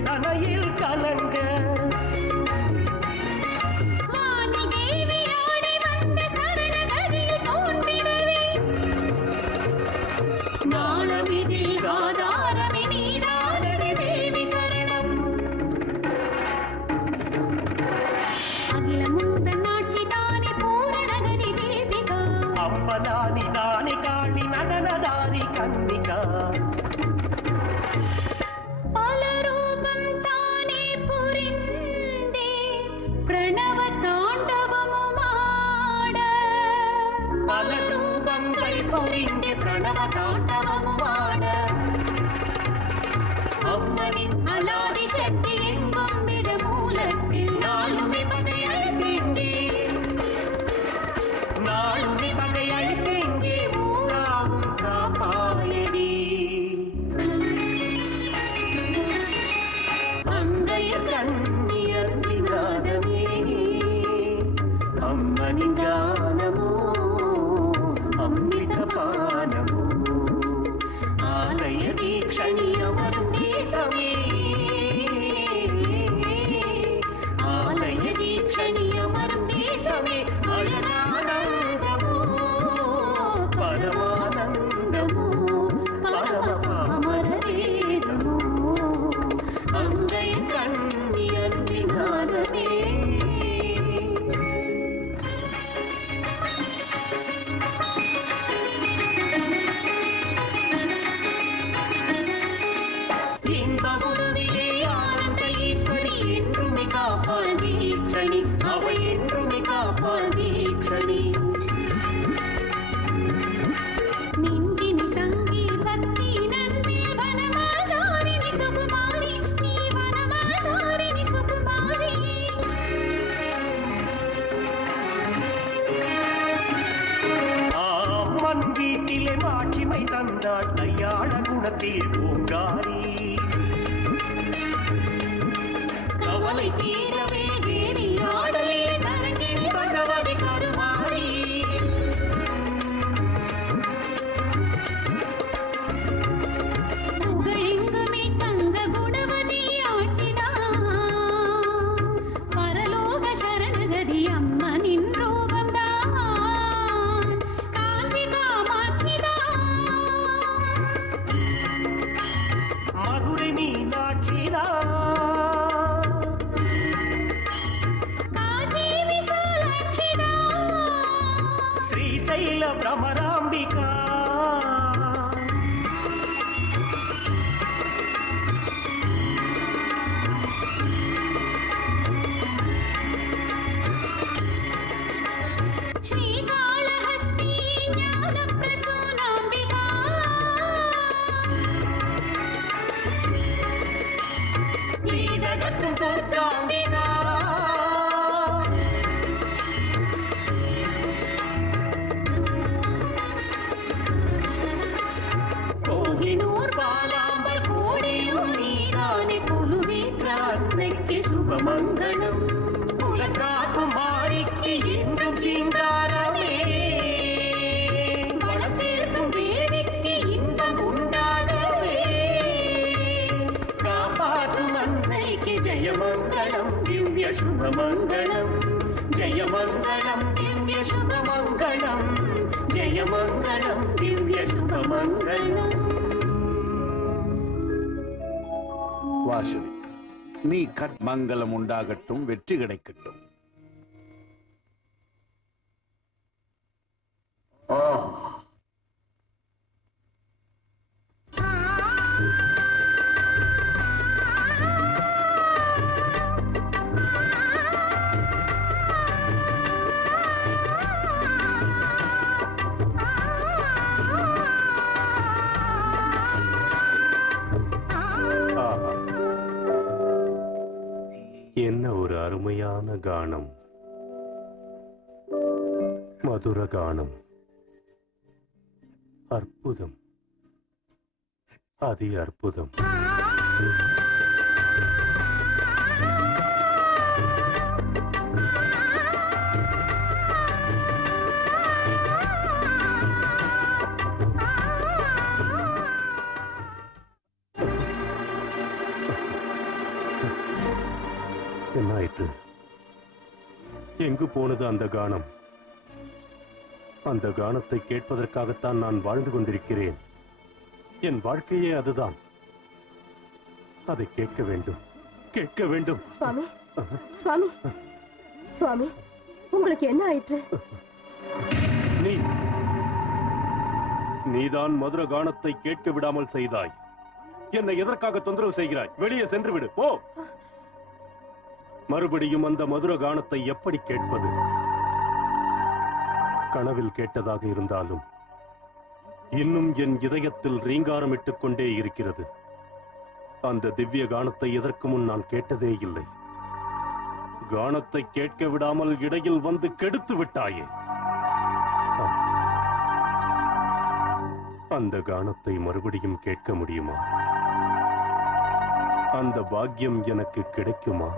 வேதனையில் கலங்க நாளவிதில் ஆதாரமே நீதானே தேவி சரணம் அகிலமுந்தன் நாட்சி தானே பூரணகதி தேவிகா அம்பதானி தானே காணி நடனதாரி கன்னிகா பல ரூபம் தானே புரிந்தே பிரணவ தாண்டவமுமாட பல ரூபங்கள் புரிந்தே பிரணவ தாண்டவமுமாட அம்மனின் அலாதி சக்தி எங்கும் மிக மூலத்தில் நாளுமே பகை அழுத்தெங்கே நாளுமே பகை அழுத்தெங்கே ஊராவும் காப்பாயடி அங்கைய கண்ணியர் விநாதமே அம்மனின் ஞானமோ அமிர்த பானமோ ஆலய தீக்ஷணி அமரும் தேசமே ஆலய தீக்ஷணி அமரும் தேசமே அழகானந்தமோ பரமானந்தமோ பரம பாமர வேதமோ அங்கை கண்ணியன் விநாதமே அவள் என்றுமே காப்பாள் தீக்ஷணி நிந்தினி தங்கி பக்தி நந்தி வனமால் தாரிணி சுகுமாரி நீ வனமால் தாரிணி சுகுமாரி அம்மன் வீட்டிலே மாட்சிமை தந்தாள் கையாள குணத்தில் பூங்காரி கவலை தீரவே தேவி ஆடலே தரங்கில் பகவதி கருமாரி புகழெங்குமே தங்க குணவதி ஆட்சிதான் பரலோக சரணகதி அம்மனின் ரூபம்தான் காஞ்சி காமாட்சிதான் மதுரை மீனாட்சிதான் శ్రీశైల భ్రమరాంబిక శ్రీకాళహస్తి జ్ఞాన ప్రసూనాంబిక లీలగట్టు దుర్గాంబిక கோகினூர் பாலாம்பல் கோடியூர் நீரானே குலுவீற்றான்மைக்கு சுபமங்கலம் குலகாகுமாரிக்கு என்றும் சிங்காரமே வளம் சேர்க்கும் தேவிக்கு இன்பம் உண்டாகவே காப்பாற்றும் அன்னைக்கு ஜெயமங்கலம் திவ்ய சுபமங்கலம் ஜெயமங்கலம் திவ்ய சுபமங்கலம் ஜெயமங்கலம் திவ்ய சுபமங்கலம் வாசவி நீ கட்மங்கலம் உண்டாகட்டும் வெற்றி கிடைக்கட்டும் என்ன ஒரு அருமையான கானம், மதுர கானம், அற்புதம், அதி அற்புதம். என்னாயிற்று? எங்கு போனது அந்த கானம்? அந்த கானத்தை கேட்பதற்காகத்தான் நான் வாழ்ந்து கொண்டிருக்கிறேன். என் வாழ்க்கையே அதுதான். அதை கேட்க வேண்டும், கேட்க வேண்டும். சுவாமி, சுவாமி, சுவாமி, உங்களுக்கு என்ன ஆயிற்று? நீதான் மதுர கானத்தை கேட்க விடாமல் செய்தாய். என்னை எதற்காக தொந்தரவு செய்கிறாய்? வெளியே சென்று விடு, போ. மறுபடியும் அந்த மதுர கானத்தை எப்படி கேட்பது? கனவில் கேட்டதாக இருந்தாலும் இன்னும் என் இதயத்தில் ரீங்காரமிட்டுக் கொண்டே இருக்கிறது. அந்த திவ்ய கானத்தை எதற்கு முன் நான் கேட்டதே இல்லை. கானத்தை கேட்க விடாமல் இடையில் வந்து கெடுத்து விட்டாயே. அந்த கானத்தை மறுபடியும் கேட்க முடியுமா? அந்த பாக்கியம் எனக்கு கிடைக்குமா?